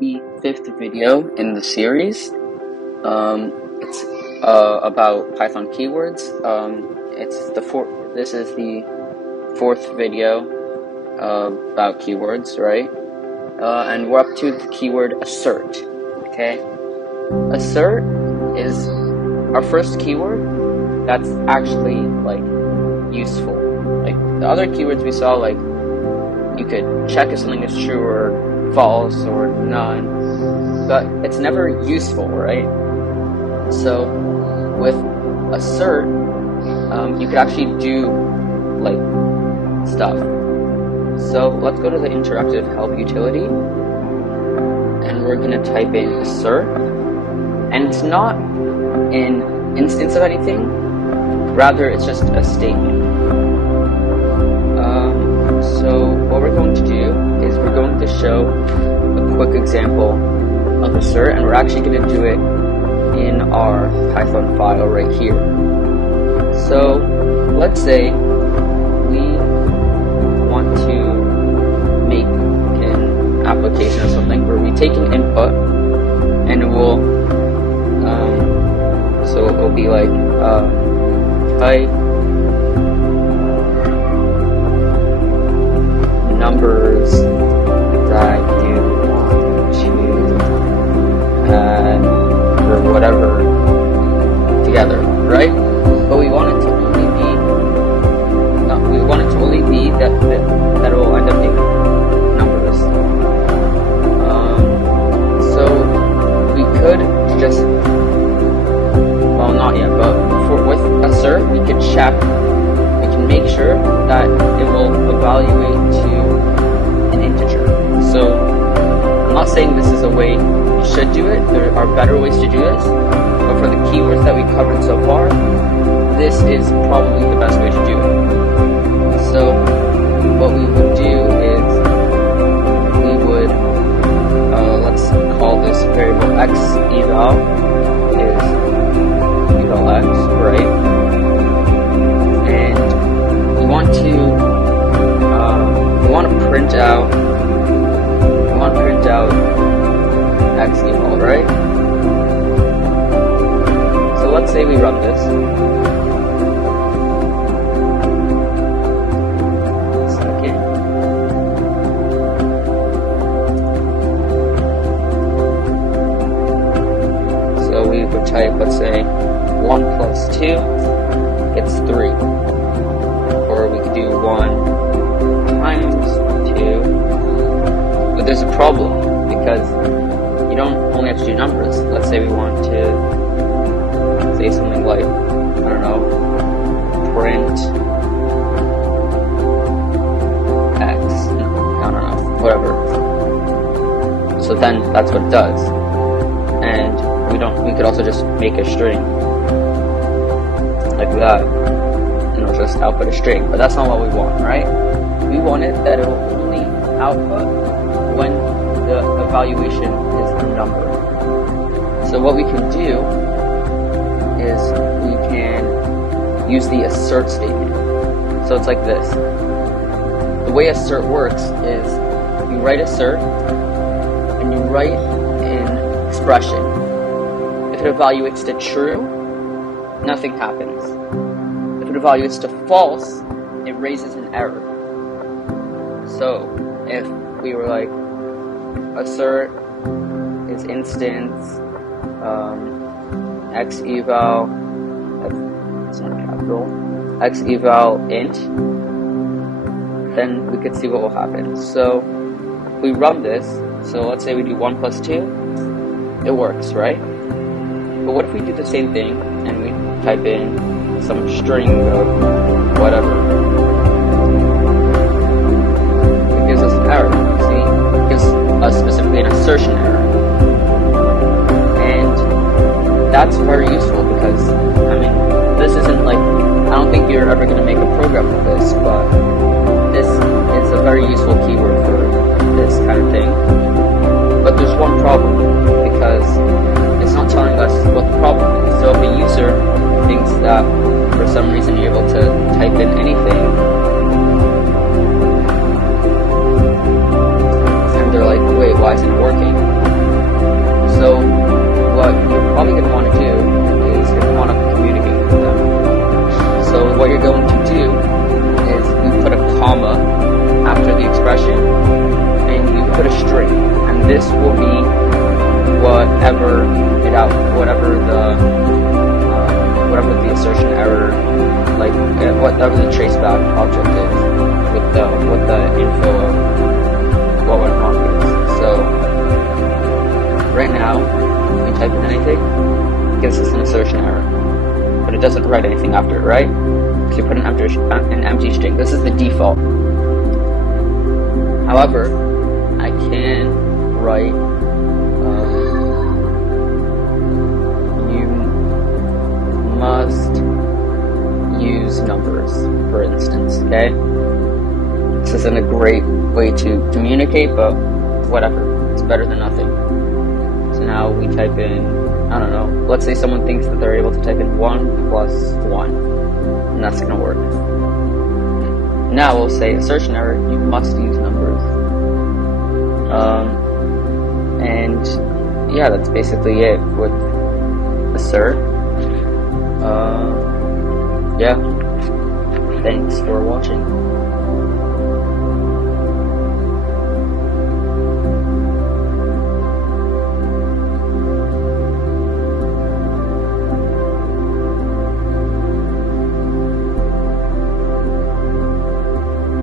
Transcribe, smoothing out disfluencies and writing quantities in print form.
the fifth video in the series. It's about Python keywords. This is the fourth video about keywords, right? And we're up to the keyword assert. Okay, assert is our first keyword that's actually useful. Like the other keywords we saw, like you could check if something is true or false or none, but it's never useful, right? So with assert, you could actually do stuff. So let's go to the interactive help utility, and we're gonna type in assert, and it's not an instance of anything, rather it's just a statement. So what we're going to do is we're going to show a quick example of assert, and we're actually going to do it in our Python file right here. So let's say we want to make an application or something where we take an input and it will so it will be like type numbers that you want to add or whatever together, right? But we want it to only be that it will end up being numbers. So we could just, well, not yet, but with assert we can check, we can make sure that it will evaluate to an integer. So I'm not saying this is a way you should do it, there are better ways to do this, but for the keywords that we covered so far, this is probably the best way to do it. So what we would do is we would let's call this variable x eval is eval x, right? And we want to print out x eval, right? So let's say we run this. So we would type, let's say 1 plus 2 gets 3, or we could do 1 times 2, but there's a problem because you don't only have to do numbers. Let's say we want to say something like, I don't know, print x, I don't know, whatever. So then that's what it does, and we could also just make a string like that, and it'll just output a string, but that's not what we want, right? We want it that it will only output when the evaluation is a number. So what we can do is we can use the assert statement. So it's like this. The way assert works is you write assert and you write an expression. If it evaluates to true, nothing happens. If it evaluates to false, it raises an error. So if we were like assert is instance x eval, it's not capital, x eval int, then we could see what will happen. So if we run this, so let's say we do 1 plus 2, it works, right? But what if we do the same thing and we type in some string of whatever? It gives us an error, see? It gives us specifically an assertion error. And that's very useful because, I mean, this isn't like, I don't think you're ever going to make a program with this, but this is a very useful keyword for this kind of thing. But there's one problem, because it's not telling us what the problem is. So if a user thinks that for some reason you're able to type in anything, and they're like, wait, why isn't it working? this will be whatever the assertion error, like whatever the traceback object is, with the info of what went wrong is. So right now, we type in anything, it gives us an assertion error, but it doesn't write anything after it, right? Because you put an empty string. This is the default. However, I can write you must use numbers, for instance, okay? This isn't a great way to communicate, but whatever. It's better than nothing. So now we type in, I don't know, let's say someone thinks that they're able to type in 1 plus 1, and that's going to work. Now we'll say assertion error, you must use numbers. And yeah, that's basically it with assert. Yeah, thanks for watching.